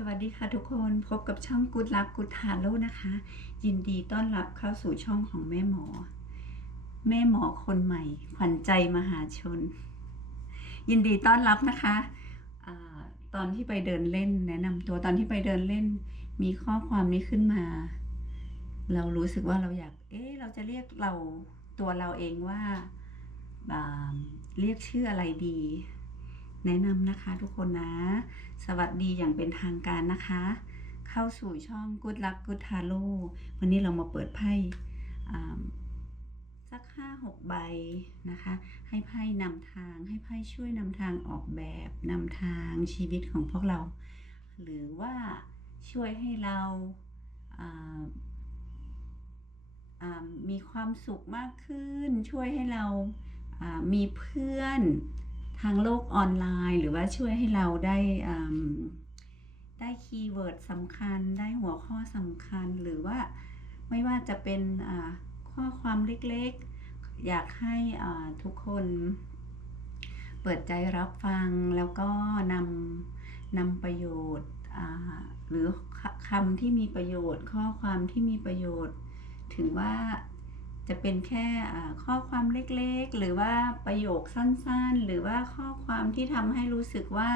สวัสดีค่ะทุกคนพบกับช่องกุดลักกุดทาโร่นะคะ ยินดีต้อนรับเข้าสู่ช่องของแม่หมอ แม่หมอคนใหม่ ขวัญใจมหาชน ยินดีต้อนรับนะคะอาตอนที่ไปเดินเล่นแนะนำตัวตอนที่ไปเดินเล่น มีข้อความนี้ขึ้นมา เรารู้สึกว่าเราอยาก เอ๊ะเราจะเรียกเราตัวเราเองว่าอ่าเรียกชื่ออะไรดี แนะนำนะคะทุกคนนะ สวัสดีอย่างเป็นทางการนะคะ เข้าสู่ช่อง Good Luck Good Tarot วันนี้เรามาเปิดไพ่สักห้าหกใบนะคะ ให้ไพ่นำทาง ให้ไพ่ช่วยนำทางออกแบบนำทางชีวิตของพวกเรา หรือว่าช่วยให้เรามีความสุขมากขึ้น ช่วยให้เรามีเพื่อน ทางโลกออนไลน์ หรือว่าช่วยให้เราได้ได้คีย์เวิร์ดสำคัญ ได้หัวข้อสำคัญ หรือว่าไม่ว่าจะเป็นข้อความเล็กๆ อยากให้ทุกคนเปิดใจรับฟังแล้วก็นำนำประโยชน์หรือคำที่มีประโยชน์ ข้อความที่มีประโยชน์ ถึงว่า จะเป็นแค่ข้อความเล็กๆ หรือว่าประโยคสั้นๆ หรือว่าข้อความที่ทำให้รู้สึกว่า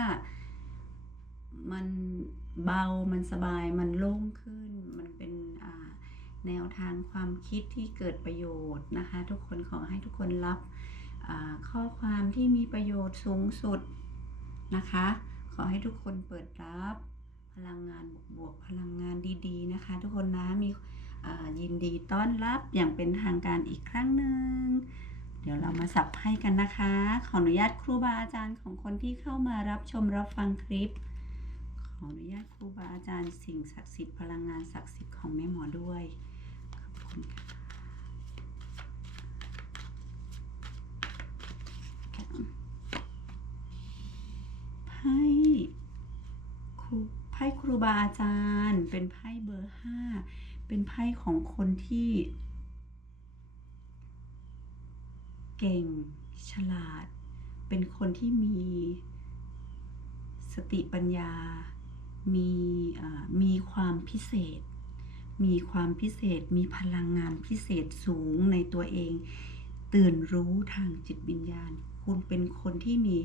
มันเบา มันสบาย มันโล่งขึ้น มันเป็นแนวทางความคิดที่เกิดประโยชน์นะคะ ทุกคนขอให้ทุกคนรับข้อความที่มีประโยชน์สูงสุดนะคะ ขอให้ทุกคนเปิดรับพลังงานบวกๆพลังงานดีๆนะคะ ทุกคนนะมี ยินดีต้อนรับอย่างเป็นทางการอีกครั้งหนึ่ง เดี๋ยวเรามาสับให้กันนะคะ ขออนุญาตครูบาอาจารย์ของคนที่เข้ามารับชมรับฟังคลิป ขออนุญาตครูบาอาจารย์สิ่งศักดิ์สิทธิ์พลังงานศักดิ์สิทธิ์ของแม่หมอด้วยขอบคุณค่ะไพ่ครูไพ่ครูบาอาจารย์เป็นไพ่เบอร์ห้า เป็นไพ่ของคนที่ เก่ง ฉลาด เป็นคนที่มีสติปัญญา มีมีความพิเศษ มีความพิเศษ มีพลังงานพิเศษสูงในตัวเอง ตื่นรู้ทางจิตวิญญาณ คุณเป็นคนที่มี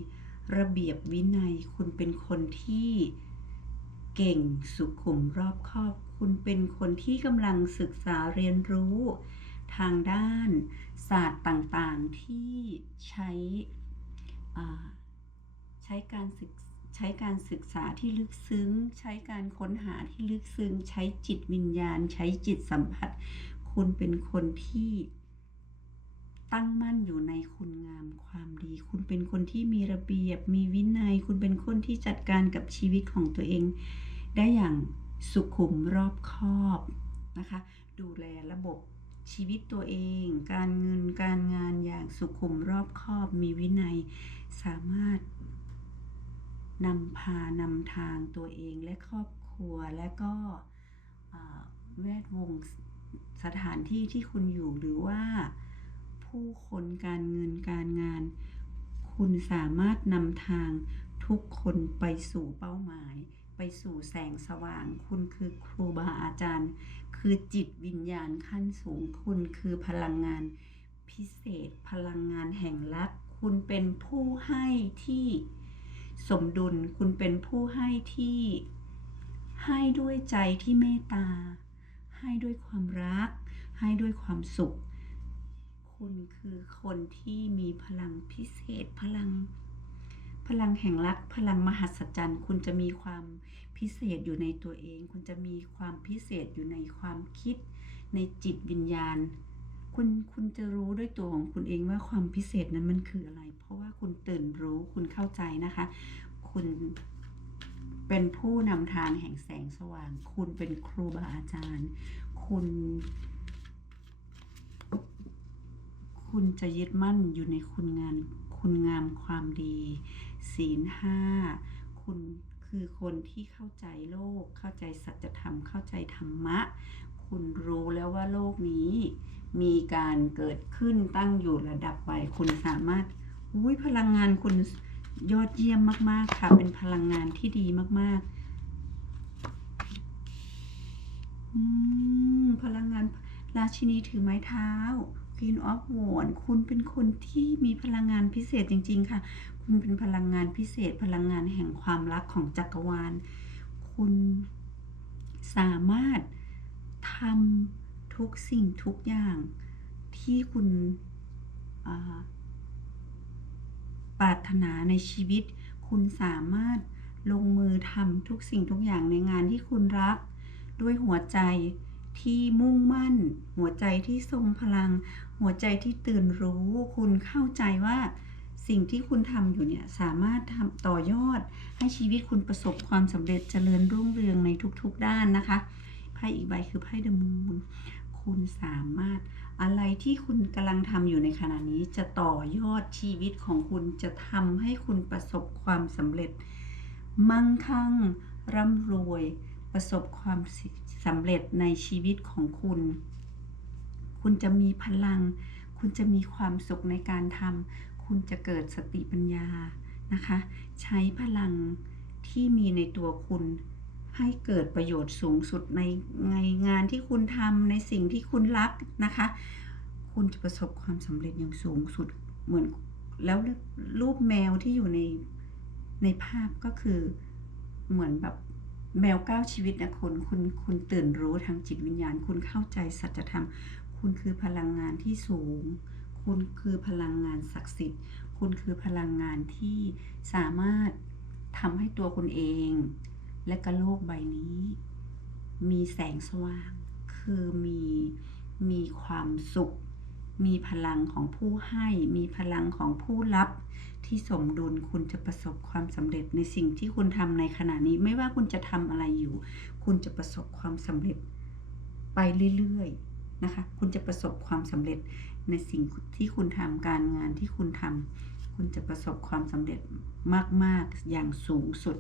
ระเบียบวินัย คุณเป็นคนที่ เก่งสุขุมรอบคอบ คุณเป็นคนที่กำลังศึกษาเรียนรู้ ทางด้านศาสตร์ต่างๆที่ใช้ใช้การศึกใช้การศึกษาที่ลึกซึ้ง ใช้การค้นหาที่ลึกซึ้ง ใช้จิตวิญญาณ ใช้จิตสัมผัส คุณเป็นคนที่ตั้งมั่นอยู่ในคุณงามความดี คุณเป็นคนที่มีระเบียบ มีวินัย คุณเป็นคนที่จัดการกับชีวิตของตัวเอง ได้อย่างสุขุมรอบคอบนะคะ ดูแลระบบชีวิตตัวเอง การเงินการงานอย่างสุขุมรอบคอบมีวินัย สามารถนำพานำทางตัวเองและครอบครัวและก็แวดวงสถานที่ที่คุณอยู่หรือว่าผู้คนการเงินการงาน คุณสามารถนำทางทุกคนไปสู่เป้าหมาย ไปสู่แสงสว่าง คุณคือครูบาอาจารย์ คือจิตวิญญาณขั้นสูง คุณคือพลังงานพิเศษ พลังงานแห่งรัก คุณเป็นผู้ให้ที่สมดุล คุณเป็นผู้ให้ที่ให้ด้วยใจที่เมตตา ให้ด้วยความรัก ให้ด้วยความสุข คุณคือคนที่มีพลังพิเศษพลัง พลังแห่งรัก พลังมหัศจรรย์ คุณจะมีความพิเศษอยู่ในตัวเอง คุณจะมีความพิเศษอยู่ในความคิด ในจิตวิญญาณ คุณคุณจะรู้ด้วยตัวของคุณเองว่าความพิเศษนั้นมันคืออะไร เพราะว่าคุณตื่นรู้คุณเข้าใจนะคะ คุณเป็นผู้นำทางแห่งแสงสว่าง คุณเป็นครูบาอาจารย์ คุณ คุณจะยึดมั่นอยู่ในคุณงานคุณงามความดี ศีลห้าคุณคือคนที่เข้าใจโลก เข้าใจสัจธรรม เข้าใจธรรมะ คุณรู้แล้วว่าโลกนี้ มีการเกิดขึ้นตั้งอยู่ระดับไป คุณสามารถอุ้ยพลังงานคุณยอดเยี่ยมมาก ๆ ค่ะ เป็นพลังงานที่ดีมากๆอืมพลังงานราชินีถือไม้เท้า Queen of w a n d คุณเป็นคนที่มีพลังงานพิเศษจริง ๆ ค่ะ คุณเป็นพลังงานพิเศษ พลังงานแห่งความรักของจักรวาล คุณสามารถทำทุกสิ่งทุกอย่างที่คุณปรารถนาในชีวิต คุณสามารถลงมือทำทุกสิ่งทุกอย่างในงานที่คุณรัก ด้วยหัวใจที่มุ่งมั่น หัวใจที่ทรงพลัง หัวใจที่ตื่นรู้คุณเข้าใจว่าสิ่งที่คุณทำอยู่เนี่ยสามารถทำต่อยอด ให้ชีวิตคุณประสบความสำเร็จเจริญรุ่งเรืองในทุกๆด้านนะคะไพ่อีกใบคือไพ่เดอะมูนคุณสามารถอะไรที่คุณกำลังทำอยู่ในขณะนี้จะต่อยอดชีวิตของคุณจะทำให้คุณประสบความสำเร็จ มั่งคั่งร่ำรวย ประสบความสำเร็จในชีวิตของคุณ คุณจะมีพลัง คุณจะมีความสุขในการทำคุณจะเกิดสติปัญญานะคะ ใช้พลังที่มีในตัวคุณ ให้เกิดประโยชน์สูงสุดในในงานที่คุณทำในสิ่งที่คุณรักนะคะ คุณจะประสบความสำเร็จอย่างสูงสุดเหมือนแล้วรูปแมวที่อยู่ในในภาพก็คือเหมือนแบบแมวก้าวชีวิตนะคุณคุณคุณตื่นรู้ทางจิตวิญญาณ คุณเข้าใจสัจธรรม คุณคือพลังงานที่สูง คุณคือพลังงานศักดิ์สิทธิ์ คุณคือพลังงานที่สามารถทำให้ตัวคุณเอง และก็โลกใบนี้ มีแสงสว่าง คือมีมีความสุข มีพลังของผู้ให้ มีพลังของผู้รับที่สมดุลคุณจะประสบความสำเร็จในสิ่งที่คุณทำในขณะนี้ ไม่ว่าคุณจะทำอะไรอยู่ คุณจะประสบความสำเร็จไปเรื่อย ๆ นะคะ คุณจะประสบความสำเร็จในสิ่งที่คุณทำการงานที่คุณทำคุณจะประสบความสำเร็จมาก ๆ อย่างสูงสุด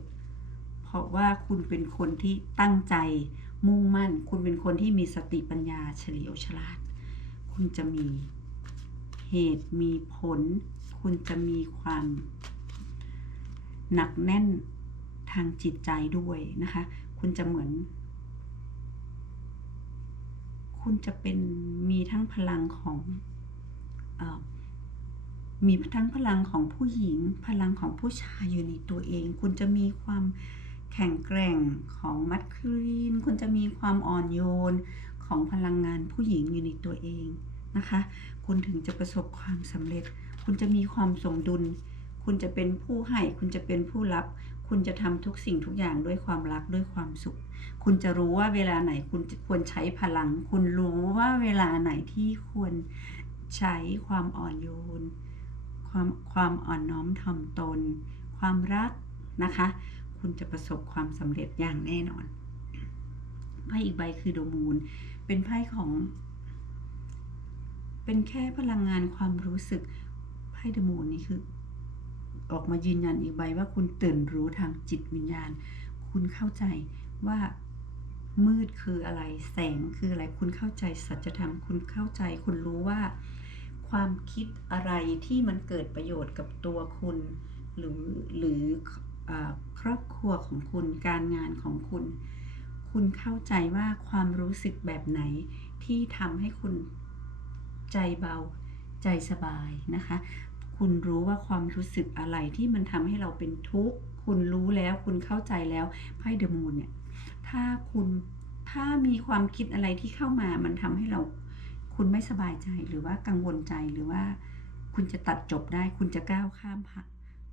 เพราะว่าคุณเป็นคนที่ตั้งใจมุ่งมั่น คุณเป็นคนที่มีสติปัญญาเฉลียวฉลาด คุณจะมีเหตุมีผล คุณจะมีความหนักแน่นทางจิตใจด้วยนะคะ คุณจะเหมือน คุณจะเป็นมีทั้งพลังของอมีทั้งพลังของผู้หญิง พลังของผู้ชายอยู่ในตัวเอง คุณจะมีความแข็งแกร่งของมัดคลีน คุณจะมีความอ่อนโยนของพลังงานผู้หญิงอยู่ในตัวเองนะคะ คุณถึงจะประสบความสำเร็จ คุณจะมีความสมดุล คุณจะเป็นผู้ให้ คุณจะเป็นผู้รับ คุณจะทำทุกสิ่งทุกอย่างด้วยความรักด้วยความสุข คุณจะรู้ว่าเวลาไหนคุณควรใช้พลัง คุณรู้ว่าเวลาไหนที่ควรใช้ความอ่อนโยน ความความอ่อนน้อมถ่อมตน ความรักนะคะ คุณจะประสบความสำเร็จอย่างแน่นอนไพ่อีกใบคือโดมูนเป็นไพ่ของ เป็นแค่พลังงานความรู้สึกไพ่เดมูนนี่คือ ออกมายืนยันอีกใบว่าคุณตื่นรู้ทางจิตวิญญาณ คุณเข้าใจว่ามืดคืออะไร แสงคืออะไร คุณเข้าใจสัจธรรม คุณเข้าใจ คุณรู้ว่า ความคิดอะไรที่มันเกิดประโยชน์กับตัวคุณ หรือหรืออครอบครัวของคุณ การงานของคุณ คุณเข้าใจว่าความรู้สึกแบบไหนที่ทำให้คุณใจเบาใจสบายนะคะ คุณรู้ว่าความรู้สึกอะไรที่มันทำให้เราเป็นทุกข์ คุณรู้แล้ว คุณเข้าใจแล้ว ไพ่เดอะมูนเนี่ย ถ้าคุณ ถ้ามีความคิดอะไรที่เข้ามา มันทำให้เรา คุณไม่สบายใจ หรือว่ากังวลใจ หรือว่า คุณจะตัดจบได้ คุณจะก้าวข้ามผ่าน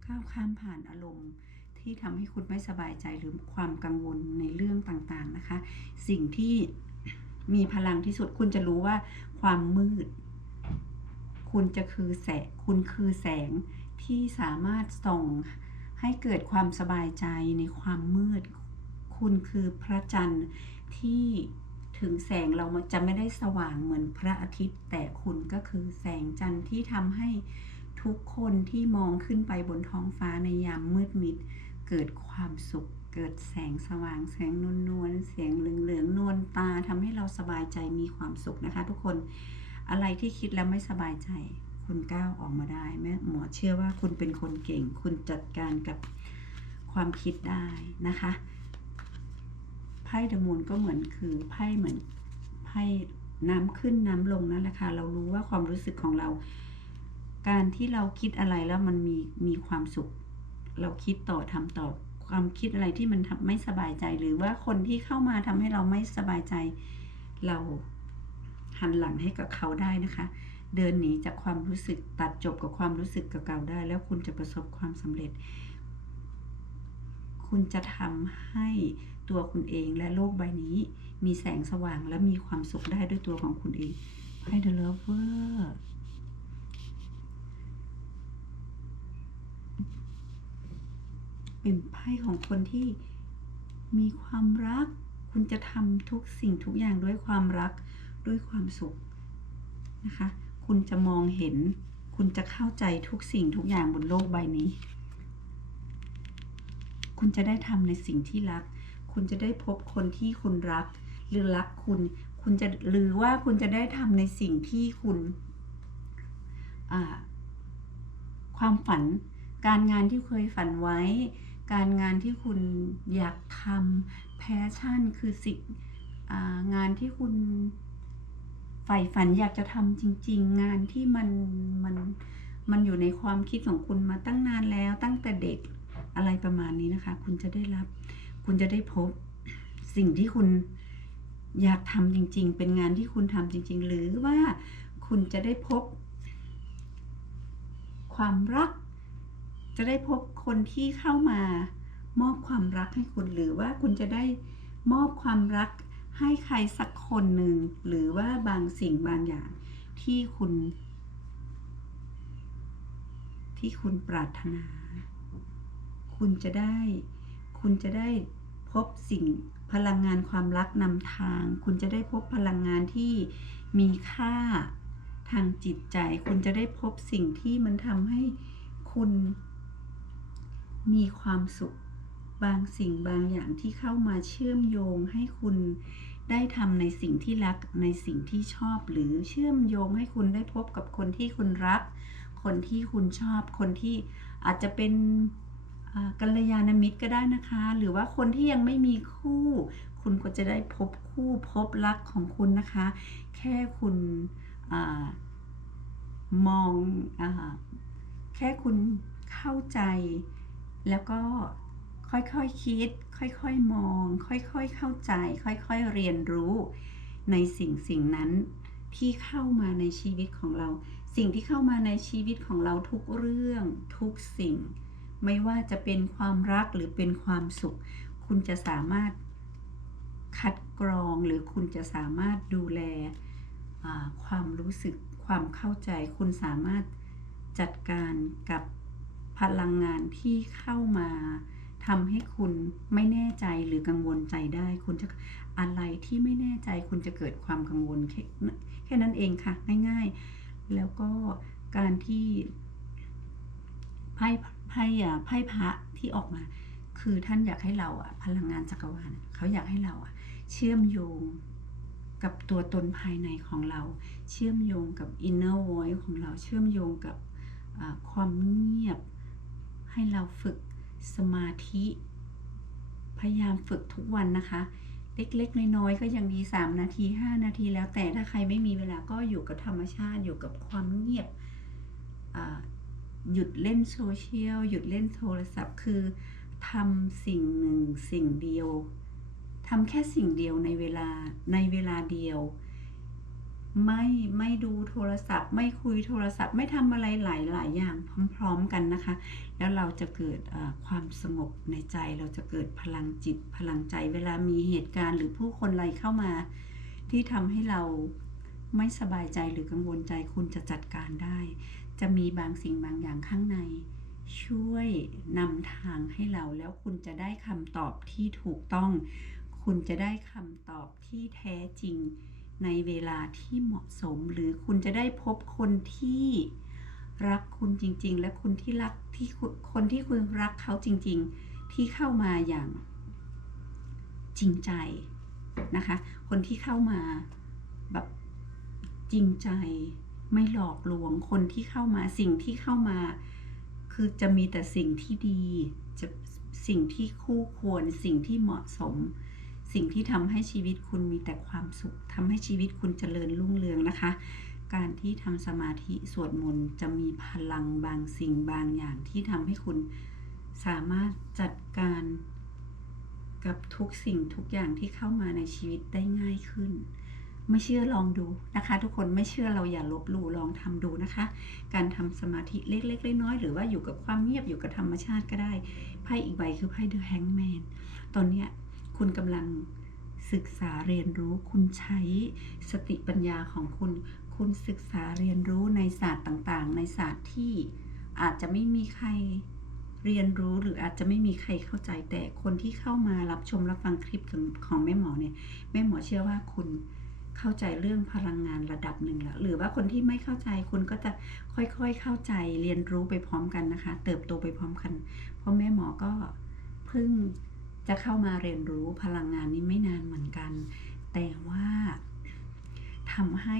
ก้าวข้ามผ่านอารมณ์ที่ทำให้คุณไม่สบายใจ หรือความกังวลในเรื่องต่างๆนะคะ สิ่งที่มีพลังที่สุด คุณจะรู้ว่าความมืด คุณจะคือแสงคุณคือแสงที่สามารถส่องให้เกิดความสบายใจในความมืด คุณคือพระจันทร์ที่ถึงแสงเราจะไม่ได้สว่างเหมือนพระอาทิตย์ แต่คุณก็คือแสงจันทร์ที่ทำให้ทุกคนที่มองขึ้นไปบนท้องฟ้าในยามมืดมิด เกิดความสุข เกิดแสงสว่าง แสงนวลนวลเสียงเหลืองๆนวลตาทำให้เราสบายใจมีความสุขนะคะ ทุกคน อะไรที่คิดแล้วไม่สบายใจ คุณก้าวออกมาได้แม่หมอเชื่อว่าคุณเป็นคนเก่ง คุณจัดการกับความคิดได้นะคะไพ่เดมูนก็เหมือนคือไพ่เหมือนไพ่น้ำขึ้นน้ำลงนั่นแหละค่ะเรารู้ว่าความรู้สึกของเรา การที่เราคิดอะไรแล้วมันมีมีความสุข เราคิดต่อทำต่อความคิดอะไรที่มันไม่สบายใจหรือว่าคนที่เข้ามาทำให้เราไม่สบายใจเรา หันหลังให้กับเขาได้นะคะ เดินหนีจากความรู้สึกตัดจบกับความรู้สึกเก่าๆได้ แล้วคุณจะประสบความสำเร็จ คุณจะทำให้ตัวคุณเองและโลกใบนี้ มีแสงสว่างและมีความสุขได้ด้วยตัวของคุณเองไพ่ The Lover เป็นไพ่ของคนที่มีความรัก คุณจะทำทุกสิ่งทุกอย่างด้วยความรัก ด้วยความสุขนะคะ คุณจะมองเห็น คุณจะเข้าใจทุกสิ่งทุกอย่างบนโลกใบนี้ คุณจะได้ทำในสิ่งที่รัก คุณจะได้พบคนที่คุณรัก หรือรักคุณ คุณจะหรือว่าคุณจะได้ทำในสิ่งที่คุณความฝัน การงานที่เคยฝันไว้ การงานที่คุณอยากทำแพชชั่นคือสิ่งงานที่คุณ ใฝ่ฝันอยากจะทำจริง ๆ งานที่มันมันมันอยู่ในความคิดของคุณมาตั้งนานแล้วตั้งแต่เด็กอะไรประมาณนี้นะคะ คุณจะได้รับ คุณจะได้พบสิ่งที่คุณอยากทำจริง ๆ เป็นงานที่คุณทำจริง ๆ หรือว่าคุณจะได้พบ ความรัก จะได้พบคนที่เข้ามามอบความรักให้คุณหรือว่าคุณจะได้มอบความรัก ให้ใครสักคนหนึ่งหรือว่าบางสิ่งบางอย่างที่คุณ ที่คุณปรารถนา คุณจะได้ คุณจะได้พบสิ่งพลังงานความรักนำทาง คุณจะได้พบพลังงานที่มีค่าทางจิตใจ คุณจะได้พบสิ่งที่มันทำให้คุณมีความสุข บางสิ่งบางอย่างที่เข้ามาเชื่อมโยงให้คุณได้ทำในสิ่งที่รักในสิ่งที่ชอบ หรือเชื่อมโยงให้คุณได้พบกับคนที่คุณรัก คนที่คุณชอบ คนที่อาจจะเป็นกัลยาณมิตรก็ได้นะคะ หรือว่าคนที่ยังไม่มีคู่ คุณก็จะได้พบคู่พบรักของคุณนะคะ แค่คุณอมองอแค่คุณเข้าใจแล้วก็ ค่อยๆคคิด ค่อยๆมอง ค่อยๆเข้าใจ ค่อยๆเรียนรู้ในสิ่งสิ่งนั้นที่เข้ามาในชีวิตของเรา สิ่งที่เข้ามาในชีวิตของเราทุกเรื่องทุกสิ่ง ไม่ว่าจะเป็นความรักหรือเป็นความสุข คุณจะสามารถคัดกรองหรือคุณจะสามารถดูแลความรู้สึกความเข้าใจ คุณสามารถจัดการกับพลังงานที่เข้ามา ทำให้คุณไม่แน่ใจหรือกังวลใจได้ คุณจะอะไรที่ไม่แน่ใจคุณจะเกิดความกังวลแค่แค่นั้นเองค่ะ ง่ายๆ แล้วก็การที่ไพ่ไพ่อะไพ่พระที่ออกมา คือท่านอยากให้เราอะพลังงานจักรวาลเขาอยากให้เราอะเชื่อมโยงกับตัวตนภายในของเรา เชื่อมโยงกับ inner voice ของเราเชื่อมโยงกับความเงียบให้เราฝึก สมาธิ พยายามฝึกทุกวันนะคะ เล็กๆ น้อยๆ ก็ยังดี 3 นาที 5 นาทีแล้วแต่ถ้าใครไม่มีเวลาก็อยู่กับธรรมชาติอยู่กับความเงียบหยุดเล่นโซเชียล หยุดเล่นโทรศัพท์คือทำสิ่งหนึ่งสิ่งเดียวทำแค่สิ่งเดียวในเวลาในเวลาเดียว ไม่ไม่ดูโทรศัพท์ ไม่คุยโทรศัพท์ ไม่ทำอะไรหลายๆอย่างพร้อม ๆ กันนะคะ แล้วเราจะเกิดความสงบในใจเราจะเกิดพลังจิตพลังใจเวลามีเหตุการณ์หรือผู้คนอะไรเข้ามา ที่ทำให้เราไม่สบายใจหรือกังวลใจคุณจะจัดการได้ จะมีบางสิ่งบางอย่างข้างใน ช่วยนำทางให้เราแล้วคุณจะได้คำตอบที่ถูกต้อง คุณจะได้คำตอบที่แท้จริง ในเวลาที่เหมาะสม หรือคุณจะได้พบคนที่รักคุณจริง ๆ และคุณที่รักที่คุณคนที่คุณรักเขาจริง ๆ ที่เข้ามาอย่างจริงใจนะคะ คนที่เข้ามาแบบจริงใจไม่หลอกลวงคนที่เข้ามาสิ่งที่เข้ามา คือจะมีแต่สิ่งที่ดีจะสิ่งที่คู่ควรสิ่งที่เหมาะสม สิ่งที่ทำให้ชีวิตคุณมีแต่ความสุขทำให้ชีวิตคุณเจริญรุ่งเรืองนะคะ การที่ทำสมาธิสวดมนต์จะมีพลังบางสิ่งบางอย่างที่ทำให้คุณสามารถจัดการกับทุกสิ่งทุกอย่างที่เข้ามาในชีวิตได้ง่ายขึ้น ไม่เชื่อลองดูนะคะ ทุกคนไม่เชื่อเราอย่าลบหลู่ลองทำดูนะคะ การทำสมาธิเล็กๆน้อยๆหรือว่าอยู่กับความเงียบอยู่กับธรรมชาติก็ได้ไพ่อีกใบคือไพ่ The Hangman ตอนเนี้ย คุณกำลังศึกษาเรียนรู้คุณใช้สติปัญญาของคุณ คุณศึกษาเรียนรู้ในศาสตร์ต่างๆ ในศาสตร์ที่อาจจะไม่มีใครเรียนรู้หรืออาจจะไม่มีใครเข้าใจแต่คนที่เข้ามารับชมรับฟังคลิปของของแม่หมอเนี่ยแม่หมอเชื่อว่าคุณเข้าใจเรื่องพลังงานระดับหนึ่งแล้วหรือว่าคนที่ไม่เข้าใจคุณก็จะค่อยๆเข้าใจเรียนรู้ไปพร้อมกันนะคะ เติบโตไปพร้อมกัน เพราะแม่หมอก็เพิ่ง จะเข้ามาเรียนรู้พลังงานนี้ไม่นานเหมือนกัน แต่ว่าทำให้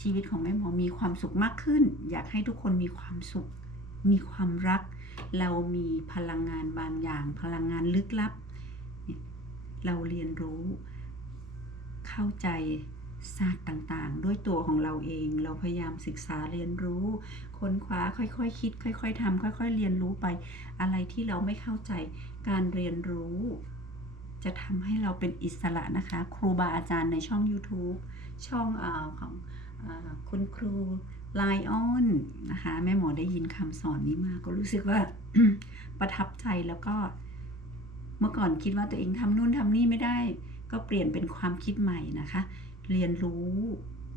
ชีวิตของแม่หมอมีความสุขมากขึ้น อยากให้ทุกคนมีความสุข มีความรัก เรามีพลังงานบางอย่าง พลังงานลึกลับเนี่ยเราเรียนรู้ เข้าใจ ศาสตร์ต่างๆ ด้วยตัวของเราเอง เราพยายามศึกษาเรียนรู้ ค้นคว้าค่อยๆคคิด ค่อย ๆทำค่อย ๆ เรียนรู้ไป อะไรที่เราไม่เข้าใจการเรียนรู้ จะทำให้เราเป็นอิสระนะคะ ครูบาอาจารย์ในช่อง YouTube ช่องอของอคุณครูไลออนนะคะแม่หมอได้ยินคำสอนนี้มาก็รู้สึกว่าประทับใจแล้วก็ เมื่อก่อนคิดว่าตัวเองทำนู่นทำนี่ไม่ได้ ก็เปลี่ยนเป็นความคิดใหม่นะคะ เรียนรู้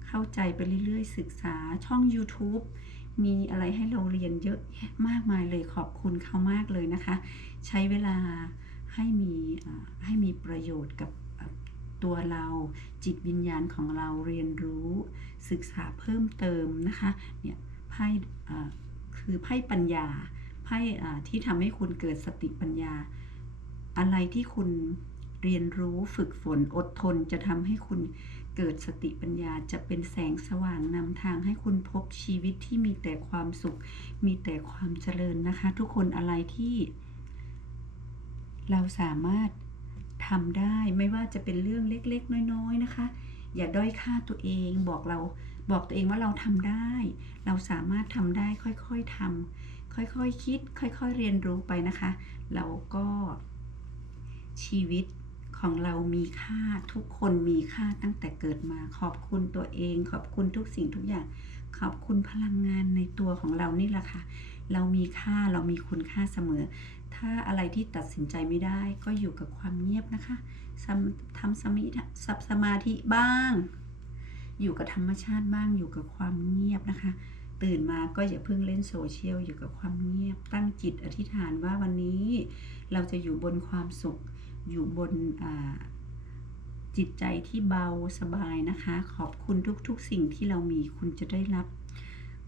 เข้าใจไปเรื่อยๆ ศึกษาช่อง YouTube มีอะไรให้เราเรียนเยอะแยะมากมายเลยขอบคุณเขามากเลยนะคะ ใช้เวลาให้มีให้มีประโยชน์กับตัวเราจิตวิญญาณของเราเรียนรู้ ศึกษาเพิ่มเติมนะคะเนี่ยไพ่คือไพ่ปัญญาไพ่ที่ทำให้คุณเกิดสติปัญญา อะไรที่คุณเรียนรู้ฝึกฝนอดทนจะทำให้คุณ เกิดสติปัญญาจะเป็นแสงสว่างนำทางให้คุณพบชีวิตที่มีแต่ความสุข มีแต่ความเจริญนะคะ ทุกคนอะไรที่ เราสามารถทำได้ไม่ว่าจะเป็นเรื่องเล็ก ๆ น้อย ๆ นะคะ อย่าด้อยค่าตัวเองบอกเราบอกตัวเองว่าเราทำได้ เราสามารถทำได้ค่อยๆทำค่อยๆคคิด ค่อยๆเรียนรู้ไปนะคะ เราก็ชีวิต ของเรามีค่าทุกคนมีค่าตั้งแต่เกิดมาขอบคุณตัวเอง ขอบคุณทุกสิ่งทุกอย่าง ขอบคุณพลังงานในตัวของเรานี่แหละค่ะ เรามีค่าเรามีคุณค่าเสมอ ถ้าอะไรที่ตัดสินใจไม่ได้ ก็อยู่กับความเงียบนะคะทำสมิสับสมาธิบ้าง อยู่กับธรรมชาติบ้างอยู่กับความเงียบนะคะ ตื่นมาก็อย่าเพิ่งเล่นโซเชียลอยู่กับความเงียบ ตั้งจิตอธิษฐานว่าวันนี้ เราจะอยู่บนความสุข อยู่บนจิตใจที่เบาสบายนะคะ ขอบคุณทุกๆ สิ่งที่เรามีคุณจะได้รับ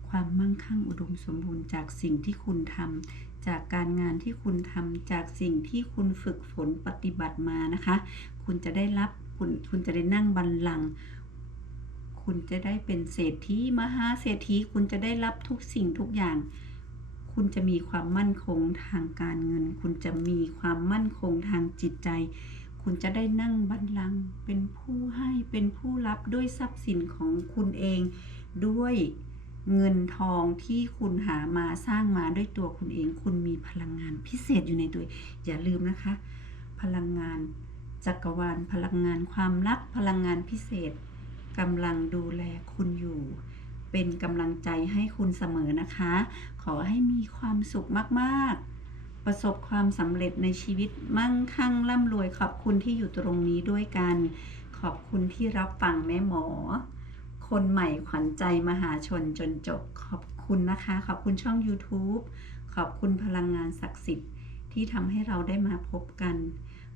ความมั่งคั่งอุดมสมบูรณ์จากสิ่งที่คุณทำจากการงานที่คุณทำจากสิ่งที่คุณฝึกฝนปฏิบัติมานะคะ คุณจะได้รับคุณคุณจะได้นั่งบัลลังก์คุณจะได้เป็นเศรษฐีมหาเศรษฐีคุณจะได้รับทุกสิ่งทุกอย่าง คุณจะมีความมั่นคงทางการเงิน คุณจะมีความมั่นคงทางจิตใจ คุณจะได้นั่งบัลลังก์เป็นผู้ให้เป็นผู้รับด้วยทรัพย์สินของคุณเอง ด้วยเงินทองที่คุณหามาสร้างมาด้วยตัวคุณเอง คุณมีพลังงานพิเศษอยู่ในตัว อย่าลืมนะคะ พลังงานจักรวาล พลังงานความรัก พลังงานพิเศษกำลังดูแลคุณอยู่ เป็นกำลังใจให้คุณเสมอนะคะ ขอให้มีความสุขมากๆ ประสบความสำเร็จในชีวิตมั่งคั่งร่ำรวยขอบคุณที่อยู่ตรงนี้ด้วยกัน ขอบคุณที่รับฟังแม่หมอ คนใหม่ขวัญใจมหาชนจนจบขอบคุณนะคะ ขอบคุณช่อง YouTube ขอบคุณพลังงานศักดิ์สิทธิ์ที่ทำให้เราได้มาพบกัน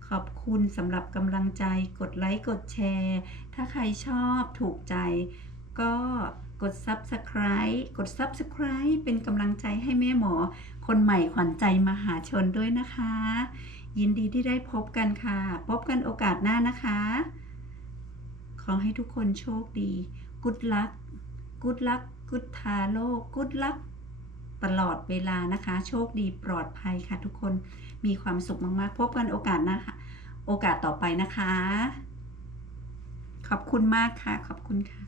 ขอบคุณสำหรับกำลังใจกดไลค์กดแชร์ ถ้าใครชอบถูกใจก็ กด Subscribe กด Subscribe เป็นกำลังใจให้แม่หมอ คนใหม่ขวัญใจมหาชนด้วยนะคะ ยินดีที่ได้พบกันค่ะ พบกันโอกาสหน้านะคะ ขอให้ทุกคนโชคดี Good luck Good luck Good ทาโล Good luck ตลอดเวลานะคะ โชคดีปลอดภัยค่ะทุกคนมีความสุขมากๆ พบกันโอกาสหน้าค่ะโอกาสต่อไปนะคะ ขอบคุณมากค่ะ ขอบคุณค่ะ